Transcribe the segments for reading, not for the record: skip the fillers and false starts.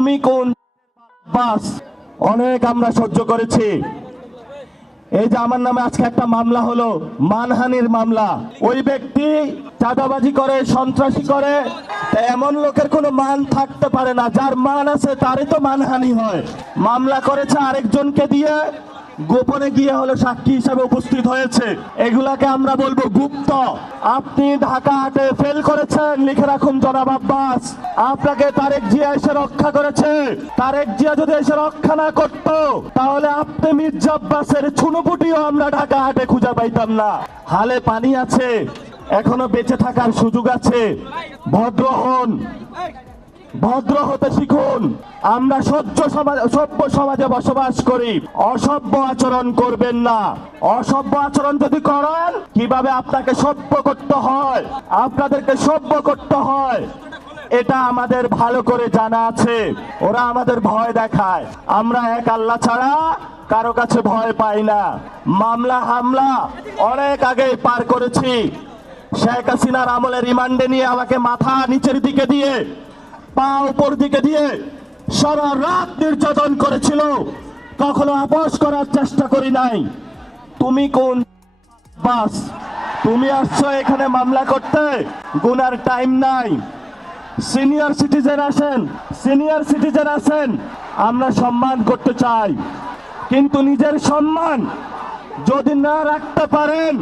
তুমি কোন বাস অনেক আমরা সহ্য করেছি। এই যে আমার নামে আজকে একটা মামলা হলো, মানহানির মামলা। ওই ব্যক্তি চাঁদাবাজি করে, সন্ত্রাসী করে, এমন লোকের কোনো মান থাকতে পারে না। যার মান আছে তারই তো মানহানি হয়। মামলা করেছে আরেকজনকে দিয়ে, গোপনে গিয়ে হলো সাক্ষী হিসাবে উপস্থিত হয়েছে। এগুলাকে আমরা বলবো গুপ্ত। আপনি ঢাকা হাটে ফেল করেছেন, লিখে রাখুন জনাব আব্বাস। আপনাকে তারেক জিয়া এসে রক্ষা করেছে। তারেক জিয়া যদি এসে রক্ষা না করত, তাহলে আপনি মির্জা আব্বাসের ছুনোপুটিও আমরা ঢাকা হাটে খুঁজে পাইতাম না। হালে পানি আছে, এখনো বেঁচে থাকার সুযোগ আছে। ভদ্র হন, ভদ্র হতে শিখুন। আমরা সভ্য সমাজে বসবাস করি। অসভ্য আচরণ করবেন না। অসভ্য আচরণ যদি করেন, কিভাবে আপনাকে সভ্য করতে হয়, আপনাদেরকে সভ্য করতে হয়, এটা আমাদের ভালো করে জানা আছে। ওরা আমাদের ভয় দেখায়, আমরা এক আল্লাহ ছাড়া কারো কাছে ভয় পাই না। মামলা হামলা অনেক আগে পার করেছি। শেখ হাসিনার আমলে রিমান্ডে নিয়ে আমাকে মাথা নিচের দিকে দিয়ে, পা উপর দিকে দিয়ে সারা রাত নির্যাতন করেছিল। কখনো আপোষ করার চেষ্টা করি নাই। তুমি কোন বাস? তুমি আসছো এখানে মামলা করতে? গুনার টাইম নাই। সিনিয়র সিটিজেন আসেন, সিনিয়র সিটিজেন আছেন, আমরা সম্মান করতে চাই। কিন্তু নিজের সম্মান যদি না রাখতে পারেন,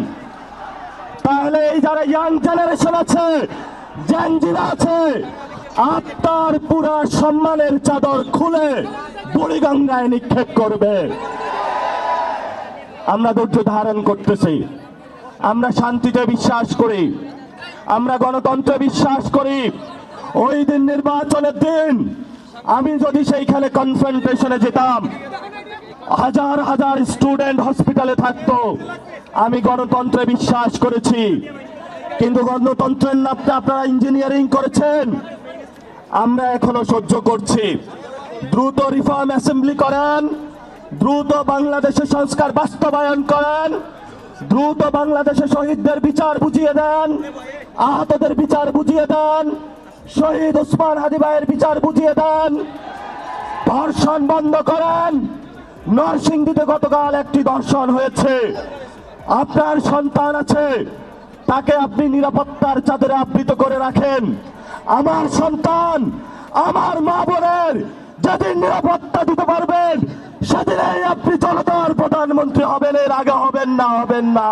তাহলে এই যারা ইয়াং জেনারেশন আছে, জেনজিরা আছে, আপনার পুরা সম্মানের চাদর খুলে বুড়িগঙ্গায় নিক্ষেপ করবে। আমরা ধৈর্য ধারণ করতেছি। আমরা শান্তিতে বিশ্বাস করি, আমরা গণতন্ত্রে বিশ্বাস করি। ওই দিন নির্বাচনের দিন আমি যদি সেইখানে কনফ্রন্টেশনে যেতাম, হাজার হাজার স্টুডেন্ট হসপিটালে থাকতো। আমি গণতন্ত্রে বিশ্বাস করেছি, কিন্তু গণতন্ত্রের নামে আপনারা ইঞ্জিনিয়ারিং করেছেন। আমরা এখনো সহ্য করছি। দ্রুত রিফর্ম অ্যাসেম্বলি করেন, দ্রুত বাংলাদেশের সংস্কার বাস্তবায়ন করেন, দ্রুত বাংলাদেশে শহীদদের বিচার বুঝিয়ে দেন, আহতদের বিচার বুঝিয়ে দেন, শহীদ ওসমান হাদি ভাইয়ের বিচার বুঝিয়ে দেন, ধর্ষণ বন্ধ করেন। নরসিংদীতে গতকাল একটি ধর্ষণ হয়েছে। আপনার সন্তান আছে, তাকে আপনি নিরাপত্তার চাদরে আবৃত করে রাখেন। আমার সন্তান, আমার মা বোনের যেদিন নিরাপত্তা দিতে পারবেন, সেদিনই আপনি জনতার প্রধানমন্ত্রী হবেন। এর আগে হবেন না, হবেন না।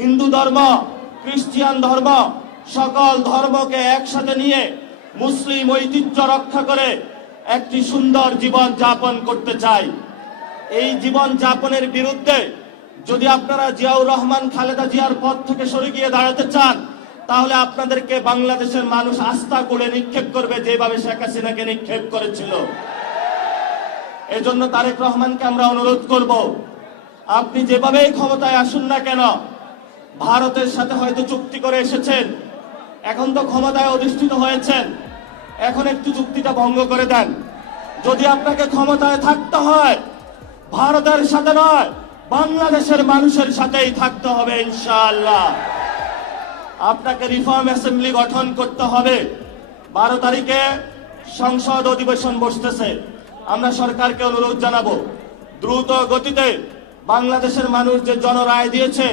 হিন্দু ধর্ম, খ্রিস্টান ধর্ম, সকল ধর্মকে একসাথে নিয়ে মুসলিম ঐতিহ্য রক্ষা করে একটি সুন্দর জীবন যাপন করতে চাই। এই জীবন যাপনের বিরুদ্ধে যদি আপনারা জিয়াউর রহমান, খালেদা জিয়ার পথ থেকে সরে গিয়ে দাঁড়াতে চান, তাহলে আপনাদেরকে বাংলাদেশের মানুষ আস্থা করে নিক্ষেপ করবে, যেভাবে শেখ হাসিনাকে নিক্ষেপ করেছিল। এজন্য তারেক রহমানকে আমরা অনুরোধ করব, আপনি যেভাবেই ক্ষমতায় আসুন না কেন, ভারতের সাথে হয়তো চুক্তি করে এসেছেন, এখন তো ক্ষমতায় অধিষ্ঠিত হয়েছেন, এখন একটু চুক্তিটা ভঙ্গ করে দেন। যদি আপনাকে ক্ষমতায় থাকতে হয়, ভারতের সাথে নয়, বাংলাদেশের মানুষের সাথেই থাকতে হবে ইনশাআল্লাহ। আপনাকে রিফর্ম অ্যাসেম্বলি গঠন করতে হবে। 12 তারিখে সংসদ অধিবেশন বসতেছে। আমরা সরকারকে অনুরোধ জানাবো, দ্রুত গতিতে বাংলাদেশের মানুষ যে জনরায় দিয়েছে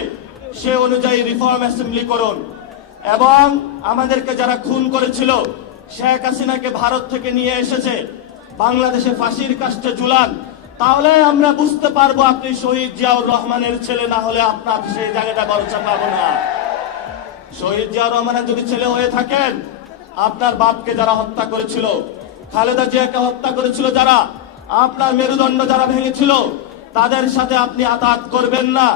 সে অনুযায়ী রিফর্ম অ্যাসেম্বলি করুন, এবং আমাদেরকে যারা খুন করেছিল, শেখ হাসিনাকে ভারত থেকে নিয়ে এসেছে, বাংলাদেশে ফাঁসির কাস্টে ঝুলান। তাহলে আমরা বুঝতে পারবো আপনি শহীদ জিয়াউর রহমানের ছেলে, না হলে আপনার সেই জায়গাটা ভরসা পাবো না। শহীদ জিয়াউর রহমানের যদি ছেলে হয়ে থাকেন, আপনার বাপকে যারা হত্যা করেছিল, খালেদা জিয়াকে হত্যা করেছিল যারা, আপনার মেরুদণ্ড যারা ভেঙেছিল, তাদের সাথে আপনি আঘাত করবেন না।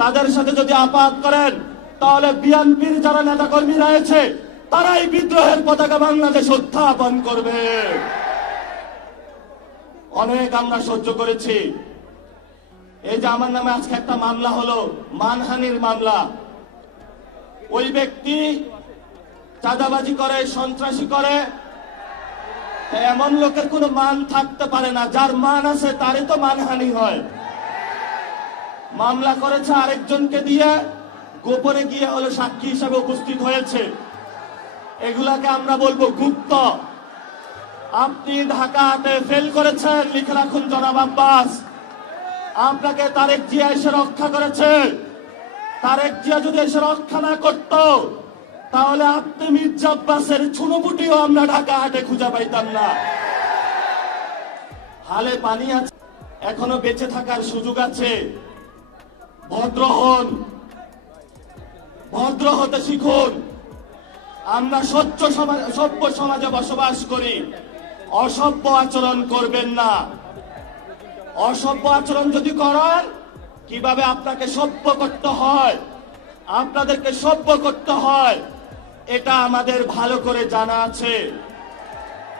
তাদের সাথে যদি আঘাত করেন, তাহলে বিএনপির যারা নেতাকর্মী রয়েছে, তারাই বিদ্রোহের পতাকা বাংলাদেশ উত্থাপন করবে। অনেক আমরা সহ্য করেছি। এই যে আমার নামে আজকে একটা মামলা হলো, মানহানির মামলা। ওই ব্যক্তি চাঁদাবাজি করে, সন্ত্রাসী করে, এমন লোকের কোনো মান থাকতে পারে না। যার মান আছে তারই তো মানহানি হয়। মামলা করেছে আরেকজনকে দিয়ে, গোপনে গিয়ে হলো সাক্ষী হিসাবে উপস্থিত হয়েছে। এগুলাকে আমরা বলবো গুপ্ত। আপনি ঢাকাতে ফেল করেছেন, লিখে রাখুন জনাব আব্বাস। আপনাকে তারেক জিয়া এসে রক্ষা করেছে। তারেক জিয়া যদি এসে রক্ষা না করত, তাহলে আপনি মির্জা আব্বাসের ছুনোপুটিও আমরা ঢাকা হাটে খুঁজে পাইতাম না। হালে পানি আছে, এখনো বেঁচে থাকার সুযোগ আছে। ভদ্র হন, ভদ্র হতে শিখুন। আমরা সভ্য সমাজে বসবাস করি। অসভ্য আচরণ করবেন না। অসভ্য আচরণ যদি করেন, কিভাবে আপনাকে সভ্য করতে হয়, আপনাদেরকে সভ্য করতে হয়, এটা আমাদের ভালো করে জানা আছে।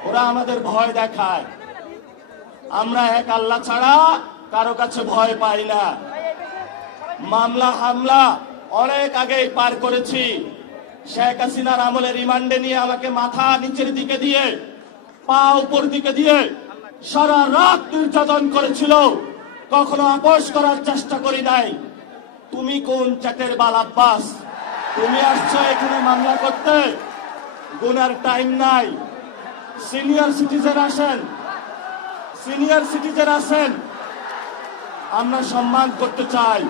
ওরা আমাদের ভয় দেখায়। আমরা এক আল্লাহ ছাড়া কারো কাছে ভয় পাই না। মামলা হামলা অনেক আগেই পার করেছি। শেখ হাসিনার আমলে রিমান্ডে নিয়ে আমাকে মাথা নিচের দিকে দিয়ে, পা উপর দিকে দিয়ে সারা রাত নির্যাতন করেছিল। কখনো আপোষ করার চেষ্টা করি নাই। তুমি কোন চ্যাটের বাল আব্বাস? তুমি আসছো এখানে মামলা করতে? গুনার টাইম নাই। সিনিয়র সিটিজেন আসেন, সিনিয়র সিটিজেন আসেন। আমরা সম্মান করতে চাই,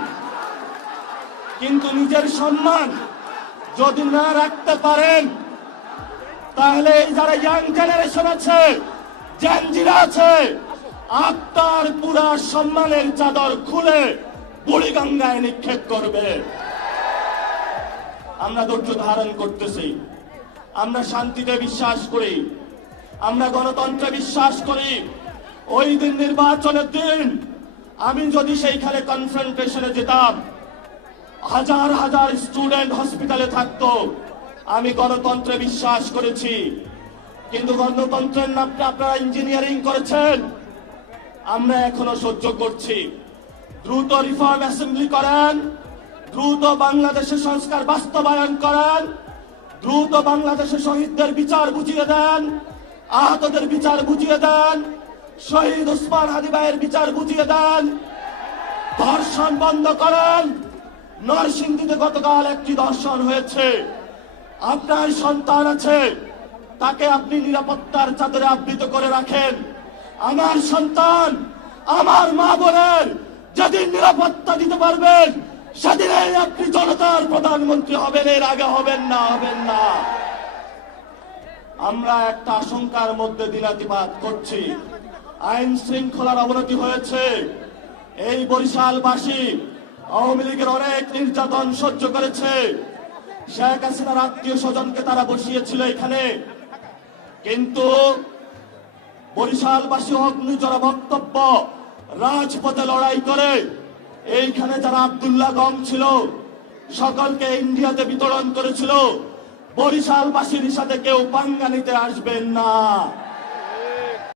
কিন্তু নিজের সম্মান যদি না রাখতে পারেন, তাহলে এই যারা ইয়াং জেনারেশন আছে, জেনজিরা আছে, আপনার পুরা সম্মানের চাদর খুলে বুড়িগঙ্গায় নিক্ষেপ করবে। আমরা ধৈর্য ধারণ করতেছি। আমরা শান্তিতে বিশ্বাস করি, আমরা গণতন্ত্রে বিশ্বাস করি। ওই দিন নির্বাচনের দিন আমি যদি সেইখানে কনফ্রন্টেশনে যেতাম, হাজার হাজার স্টুডেন্ট হসপিটালে থাকতো। আমি গণতন্ত্রে বিশ্বাস করেছি, কিন্তু গণতন্ত্রের নামে আপনারা ইঞ্জিনিয়ারিং করেছেন। আমরা এখনো সহ্য করছি। দ্রুত রিফর্ম অ্যাসেম্বলি করেন, দ্রুত বাংলাদেশের সংস্কার বাস্তবায়ন করেন, দ্রুত বাংলাদেশের শহীদদের বিচার বুঝিয়ে দেন, আহতদের বিচার বুঝিয়ে দেন, শহীদ ওসমান হাদি ভাইয়ের বিচার বুঝিয়ে দেন, ধর্ষণ বন্ধ করেন। নরসিংদীতে গতকাল একটি ধর্ষণ হয়েছে। আপনার সন্তান আছে, তাকে আপনি নিরাপত্তার চাদরে আবৃত করে রাখেন। আমার সন্তান, আমার মা বোনের যেদিন নিরাপত্তা দিতে পারবেন, সেদিনই আপনি জনতার প্রধানমন্ত্রী হবেন। এর আগে হবেন না, হবেন না। আমরা একটা আশঙ্কার মধ্যে দিনাতিপাত করছি। আইন শৃঙ্খলার অবনতি হয়েছে। এই বরিশালবাসী আওয়ামী লীগের অনেক নির্যাতন সহ্য করেছে। শেখ হাসিনার আত্মীয় স্বজনকে তারা বসিয়েছিল এখানে, কিন্তু বরিশালবাসী অগ্নিজরা বক্তব্য, রাজপথে লড়াই করে এইখানে যারা আব্দুল্লাহ গম ছিল সকলকে ইন্ডিয়াতে বিতরণ করেছিল। বরিশালবাসীর সাথে কেউ পাঙ্গা নিতে আসবেন না।